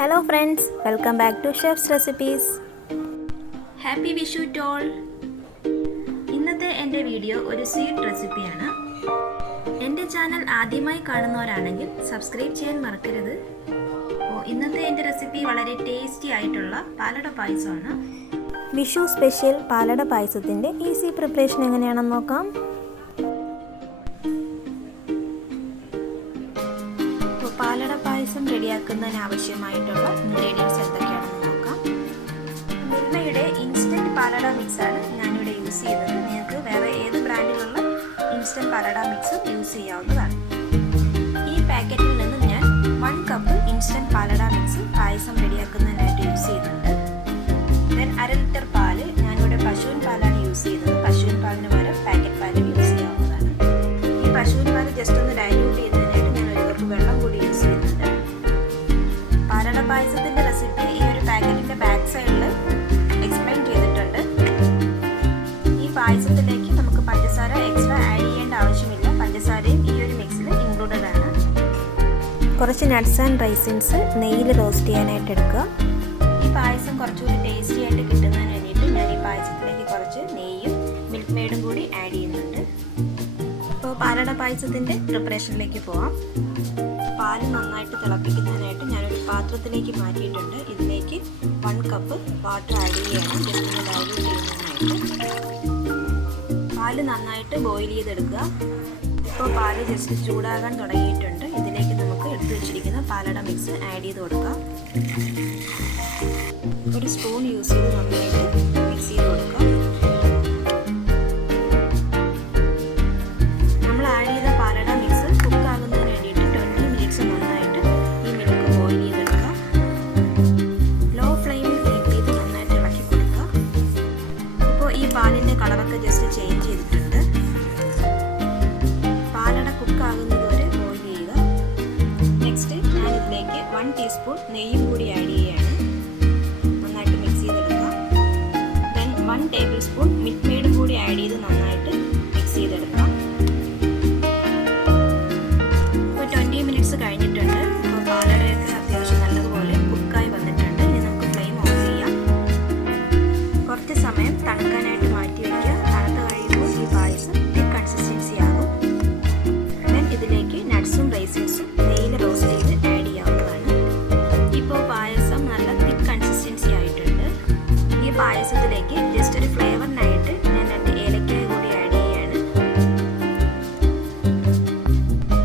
Hello friends, welcome back to Chef's Recipes. Happy Vishu to all. ഇന്നത്തെ എൻ്റെ video ഒരു sweet റെസിപ്പിയാണ്. എൻ്റെ ചാനൽ ആദ്യമായി കാണുന്നവരാണെങ്കിൽ സബ്സ്ക്രൈബ് ചെയ്യാൻ മറക്കരുത്. ഇന്നത്തെ എൻ്റെ റെസിപ്പി വളരെ ടേസ്റ്റി ആയിട്ടുള്ള പാലട പായസമാണ്. വിഷു സ്പെഷ്യൽ പാലട പായസത്തിൻ്റെ ഈസി പ്രിപ്പറേഷൻ എങ്ങനെയാണെന്ന് നോക്കാം. പാലട പായസം റെഡിയാക്കുന്നതിന് ആവശ്യമായിട്ടുള്ള ഇൻഗ്രീഡിയൻസ് എന്തൊക്കെയാണെന്ന് നോക്കാം. മിൽമയുടെ ഇൻസ്റ്റൻറ്റ് പാലട മിക്സാണ് ഞാനിവിടെ യൂസ് ചെയ്തത്. നിങ്ങൾക്ക് വേറെ ഏത് ബ്രാൻഡിലുള്ള ഇൻസ്റ്റൻറ്റ് പാലട മിക്സും യൂസ് ചെയ്യാവുന്നതാണ്. ഈ പാക്കറ്റിൽ നിന്നും ഞാൻ 1 കപ്പ് ഇൻസ്റ്റൻറ്റ് പാലട മിക്സ് പായസം റെഡിയാക്കുന്നതിനായിട്ട് യൂസ് ചെയ്യുന്നുണ്ട്. ദെൻ 1/2 ലിറ്റർ പാല്, ഞാനിവിടെ പശുവിൻ പാലാണ് യൂസ് ചെയ്തത്. പശുവിൻ പാലിന് പകരം പാക്കറ്റ് പാല് യൂസ് ചെയ്യാവുന്നതാണ്. ഈ പശുവിൻ പാല് ജസ്റ്റ് ഒന്ന് ഡൈല്യൂട്ട് ചെയ്തതിനായിട്ട് ഞാൻ 1 കപ്പ് വെള്ളം കൂടി യൂസ് ചെയ്യുന്നുണ്ട്. പാലട പായസത്തിൻ്റെ റെസിപ്പി ഈ ഒരു പാക്കറ്റിൻ്റെ ബാക്ക് സൈഡിൽ എക്സ്പ്ലെയിൻ ചെയ്തിട്ടുണ്ട്. ഈ പായസത്തിലേക്ക് നമുക്ക് പഞ്ചസാര എക്സ്ട്രാ ആഡ് ചെയ്യേണ്ട ആവശ്യമില്ല. പഞ്ചസാരയും ഈ ഒരു മിക്സിൽ ഇൻക്ലൂഡഡ് ആണ്. കുറച്ച് നട്ട്സ് ആൻഡ് റൈസിൻസ് നെയ്യിൽ റോസ്റ്റ് ചെയ്യാനായിട്ട് എടുക്കുക. ഈ പായസം കുറച്ചുകൂടി ടേസ്റ്റി ആയിട്ട് കിട്ടുന്നതിന് വേണ്ടിയിട്ട് ഞാൻ ഈ പായസത്തിലേക്ക് കുറച്ച് നെയ്യും മിൽക്ക് മെയ്ഡും കൂടി ആഡ് ചെയ്യുന്നുണ്ട്. ഇപ്പോൾ പാലട പായസത്തിൻ്റെ പ്രിപ്പറേഷനിലേക്ക് പോവാം. പാല് നന്നായിട്ട് തിളപ്പിക്കുന്നതിനായിട്ട് ഞാനൊരു പാത്രത്തിലേക്ക് മാറ്റിയിട്ടുണ്ട്. ഇതിലേക്ക് 1 കപ്പ് വാട്ടർ ആഡ് ചെയ്യണം. ജസ്റ്റ് ഒന്ന് ഡൈല്യൂട്ട് ചെയ്യുന്നതിനായിട്ട്. പാല് നന്നായിട്ട് ബോയിൽ ചെയ്തെടുക്കുക. ഇപ്പോൾ പാല് ജസ്റ്റ് ചൂടാകാൻ തുടങ്ങിയിട്ടുണ്ട്. ഇതിലേക്ക് നമുക്ക് എടുത്തു വെച്ചിരിക്കുന്ന പാലട മിക്സ് ആഡ് ചെയ്ത് കൊടുക്കാം. ഒരു സ്പൂൺ യൂസ് ചെയ്ത് നന്നായിട്ട് മിക്സ് ചെയ്ത് കൊടുക്കാം. നമ്മൾ ആഡ് ചെയ്ത പാലട മിക്സ് കുക്ക് ആകുന്നതിന് വേണ്ടിയിട്ട് 20 മിനിറ്റ്സ് നന്നായിട്ട് ഈ മിൽക്ക് ബോയിൽ ചെയ്തെടുക്കുക. ലോ ഫ്ലെയിമിൽ കീപ്പ് ചെയ്ത് നന്നായിട്ട് ഇളക്കി കൊടുക്കുക. ഇപ്പോൾ ഈ പാലിൻ്റെ കളറൊക്കെ ജസ്റ്റ് ചേഞ്ച് ചെയ്തിട്ടുണ്ട്. പാലട കുക്ക് ആകുന്നത് വരെ ബോയിൽ ചെയ്യുക. നെക്സ്റ്റ് ഞാൻ ഇതിലേക്ക് 1 ടീസ്പൂൺ നെയ്യും കൂടി ആഡ് ചെയ്യുകയാണ്. നന്നായിട്ട് മിക്സ് ചെയ്തെടുക്കുക. ദെൻ 1 ടേബിൾ സ്പൂൺ മിൽക്ക് മെയ്ഡും കൂടി ആഡ് ചെയ്ത് നന്നായിട്ട് മിക്സ് ചെയ്തെടുക്കുക. ഇപ്പോൾ 20 മിനിറ്റ്സ് കഴിഞ്ഞിട്ടുണ്ട്. അപ്പോൾ പാലടയൊക്കെ അത്യാവശ്യം നല്ലതുപോലെ കുക്കായി വന്നിട്ടുണ്ട്. ഇനി നമുക്ക് ഫ്ലെയിം ഓഫ് ചെയ്യാം. കുറച്ച് സമയം തണുക്കാനായിട്ട് മാറ്റി വയ്ക്കുക. തണുത്ത് കഴിയുമ്പോൾ ഈ പായസം തിക്ക് കൺസിസ്റ്റൻസി ആകും. ദെൻ ഇതിലേക്ക് നട്ട്സും റൈസിൻസും നെയ്യിൽ റോസ്റ്റ് ചെയ്ത് ആഡ് ചെയ്യാവുന്നതാണ്. ഇപ്പോൾ പായസം നല്ല തിക്ക് കൺസിസ്റ്റൻസി ആയിട്ടുണ്ട്. ഈ പായസത്തിലേക്ക് ജസ്റ്റ് ഒരു ഫ്ലേവറിനായിട്ട് ഞാൻ 2 ഏലക്കായ കൂടി ആഡ് ചെയ്യുകയാണ്.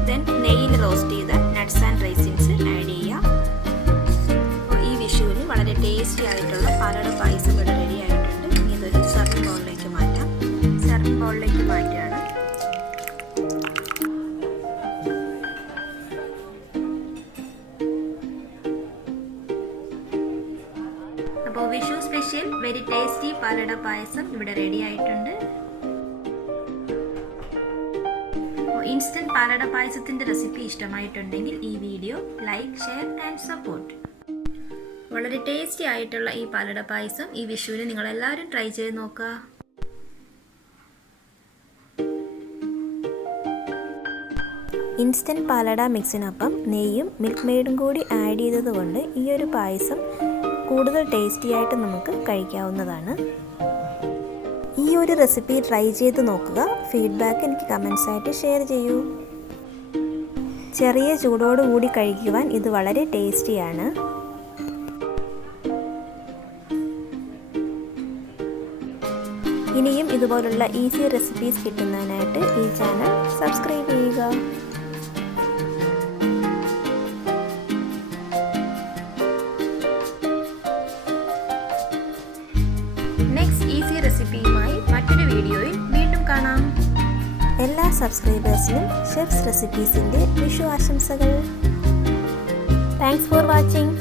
ദെൻ നെയ്യിൽ റോസ്റ്റ് ചെയ്ത നട്ട്സ് ആൻഡ് റൈസിൻസ് ആഡ് ചെയ്യുക. അപ്പോൾ ഈ വിഷുവിന് വളരെ ടേസ്റ്റി ആയിട്ടുള്ള പാലട പായസം ഇവിടെ റെഡി ആയിട്ടുണ്ട്. ഇനി ഇതൊരു സർവിംഗ് ബൗളിലേക്ക് മാറ്റാം. സർവിംഗ് ബൗളിലേക്ക് മാറ്റുകയാണ്. അപ്പോൾ വിഷു സ്പെഷ്യൽ വെരി ടേസ്റ്റി പാലട പായസം ഇവിടെ റെഡി ആയിട്ടുണ്ട്. ഇൻസ്റ്റന്റ് പാലട പായസത്തിൻ്റെ റെസിപ്പി ഇഷ്ടമായിട്ടുണ്ടെങ്കിൽ ഈ video like, share and support. വളരെ ടേസ്റ്റി ആയിട്ടുള്ള ഈ പാലട പായസം ഈ വിഷുവിന് നിങ്ങളെല്ലാവരും ട്രൈ ചെയ്ത് നോക്കുക. ഇൻസ്റ്റൻറ്റ് പാലട മിക്സിനൊപ്പം നെയ്യും മിൽക്ക് മെയ്ഡും കൂടി ആഡ് ചെയ്തതുകൊണ്ട് ഈ ഒരു പായസം കൂടുതൽ ടേസ്റ്റി ആയിട്ട് നമുക്ക് കഴിക്കാവുന്നതാണ്. ഈ ഒരു റെസിപ്പി ട്രൈ ചെയ്ത് നോക്കുക. ഫീഡ്ബാക്ക് എനിക്ക് കമൻസ് ആയിട്ട് ഷെയർ ചെയ്യൂ. ചെറിയ ചൂടോടുകൂടി കഴിക്കുവാൻ ഇത് വളരെ ടേസ്റ്റിയാണ്. ഇനിയും ഇതുപോലുള്ള ഈസി റെസിപ്പീസ് കിട്ടുന്നതിനായിട്ട് ഈ ചാനൽ സബ്സ്ക്രൈബ് ചെയ്യുക. നെക്സ്റ്റ് ഈസി റെസിപ്പിയുമായി മറ്റൊരു വീഡിയോയിൽ വീണ്ടും കാണാം. എല്ലാ സബ്സ്ക്രൈബേഴ്സിനും ഷെഫ്സ് റെസിപ്പീസിൻ്റെ വിഷു ആശംസകൾ. Thanks for watching.